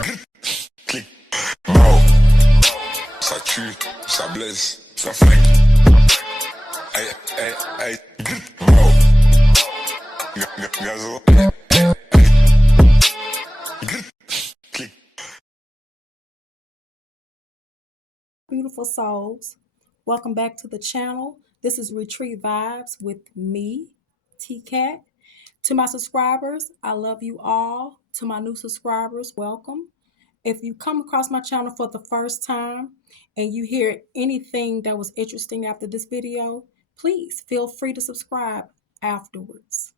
Clic. Mao. Ça tue, ça blesse, ça flingue. Aïe, aïe, aïe. Mao. Gazo. Clic. Beautiful souls, welcome back to the channel. This is Retreat Vibes with me, T-Cat. To my subscribers, I love you all. To my new subscribers, welcome. If you come across my channel for the first time and you hear anything that was interesting after this video, please feel free to subscribe afterwards.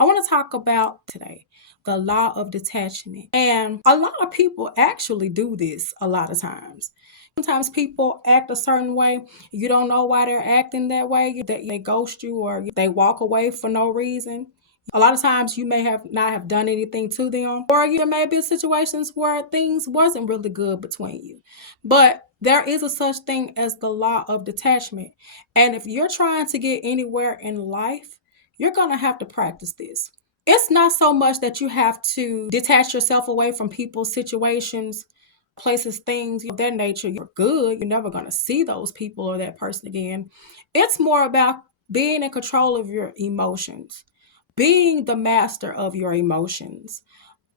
I want to talk about today the law of detachment. And a lot of people actually do this a lot of times. Sometimes people act a certain way. You don't know why they're acting that way. They ghost you or they walk away for no reason. A lot of times you may have not have done anything to them, or there may be situations where things wasn't really good between you. But there is a such thing as the law of detachment. And if you're trying to get anywhere in life, you're going to have to practice this. It's not so much that you have to detach yourself away from people, situations, places, things of that nature. You're good. You're never going to see those people or that person again. It's more about being in control of your emotions, being the master of your emotions,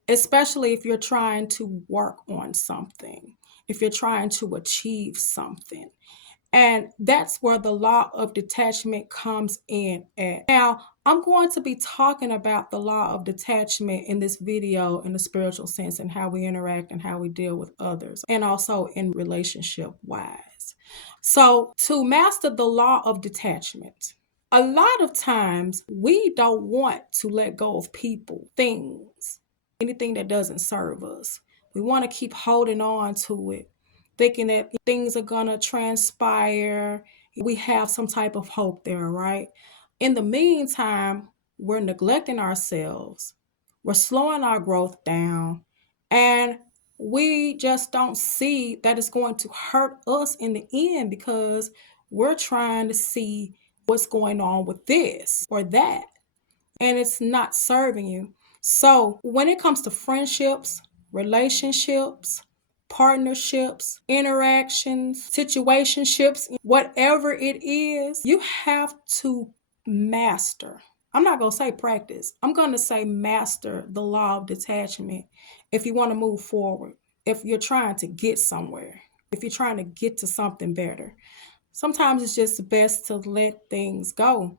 especially if you're trying to work on something, if you're trying to achieve something. And that's where the law of detachment comes in at. Now, I'm going to be talking about the law of detachment in this video in the spiritual sense and how we interact and how we deal with others, and also in relationship wise. So, to master the law of detachment, a lot of times we don't want to let go of people, things, anything that doesn't serve us. We want to keep holding on to it, thinking that things are going to transpire. We have some type of hope there, right? In the meantime, we're neglecting ourselves, we're slowing our growth down, and we just don't see that it's going to hurt us in the end because we're trying to see what's going on with this or that, and it's not serving you. So, when it comes to friendships, relationships, partnerships, interactions, situationships, whatever it is, you have to master. I'm not going to say practice. I'm going to say master the law of detachment if you want to move forward, if you're trying to get somewhere, if you're trying to get to something better. Sometimes it's just best to let things go.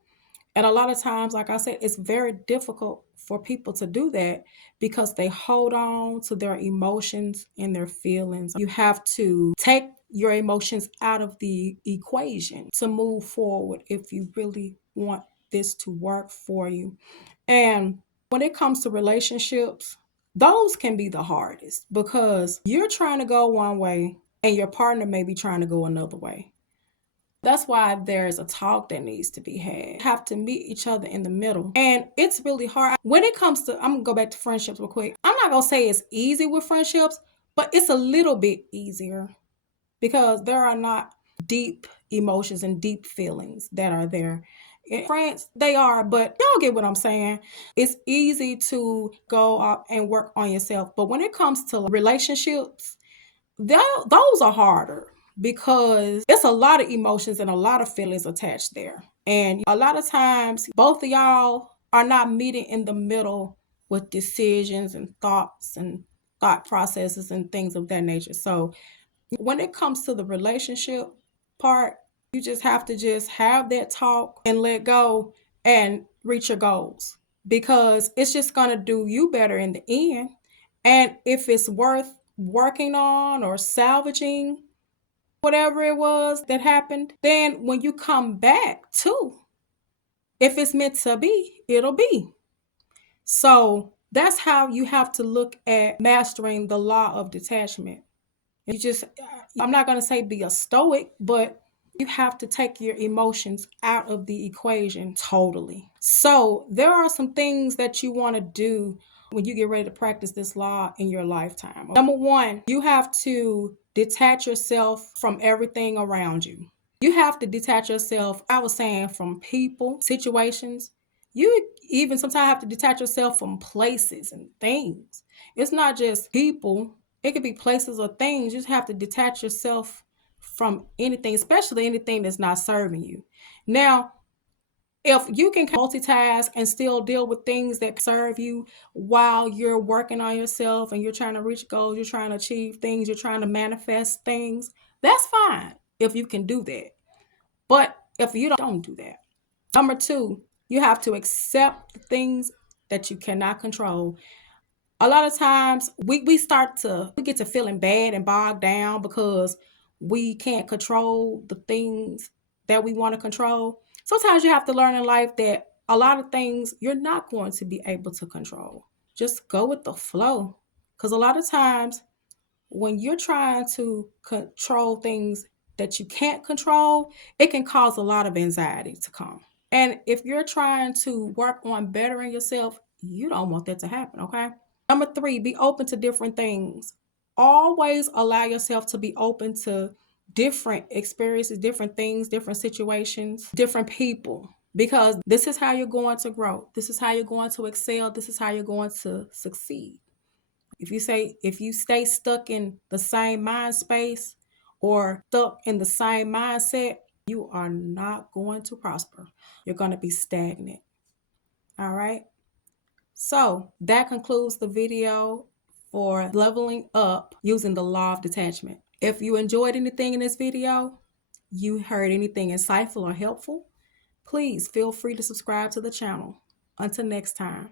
And a lot of times, like I said, it's very difficult for people to do that because they hold on to their emotions and their feelings. You have to take your emotions out of the equation to move forward if you really want this to work for you. And when it comes to relationships, those can be the hardest because you're trying to go one way and your partner may be trying to go another way. That's why there's a talk that needs to be had. You have to meet each other in the middle. And it's really hard. When it comes to, I'm going to go back to friendships real quick. I'm not going to say it's easy with friendships, but it's a little bit easier because there are not deep emotions and deep feelings that are there. In friends, they are, but y'all get what I'm saying. It's easy to go up and work on yourself. But when it comes to relationships, those are harder because it's a lot of emotions and a lot of feelings attached there. And a lot of times, both of y'all are not meeting in the middle with decisions and thoughts and thought processes and things of that nature. So, when it comes to the relationship part, you just have to just have that talk and let go and reach your goals because it's just going to do you better in the end. And if it's worth working on or salvaging whatever it was that happened, then when you come back to, if it's meant to be, it'll be. So that's how you have to look at mastering the law of detachment. You just, I'm not going to say be a stoic, but you have to take your emotions out of the equation totally. So there are some things that you want to do when you get ready to practice this law in your lifetime. Number one, you have to detach yourself from everything around you. You have to detach yourself, I was saying, from people, situations. You even sometimes have to detach yourself from places and things. It's not just people, It could be places or things. You just have to detach yourself from anything, especially anything that's not serving you. Now, if you can multitask and still deal with things that serve you while you're working on yourself and you're trying to reach goals, you're trying to achieve things, you're trying to manifest things, that's fine if you can do that. But if you don't do that, number two, you have to accept the things that you cannot control. A lot of times we get to feeling bad and bogged down because we can't control the things that we want to control. Sometimes you have to learn in life that a lot of things you're not going to be able to control. Just go with the flow. Because a lot of times when you're trying to control things that you can't control, it can cause a lot of anxiety to come. And if you're trying to work on bettering yourself, you don't want that to happen, okay? Number three, be open to different things. Always allow yourself to be open to different experiences, different things, different situations, different people, because this is how you're going to grow. This is how you're going to excel. This is how you're going to succeed. If you stay stuck in the same mind space or stuck in the same mindset, you are not going to prosper. You're going to be stagnant. All right. So that concludes the video for leveling up using the law of detachment. If you enjoyed anything in this video, you heard anything insightful or helpful, please feel free to subscribe to the channel. Until next time.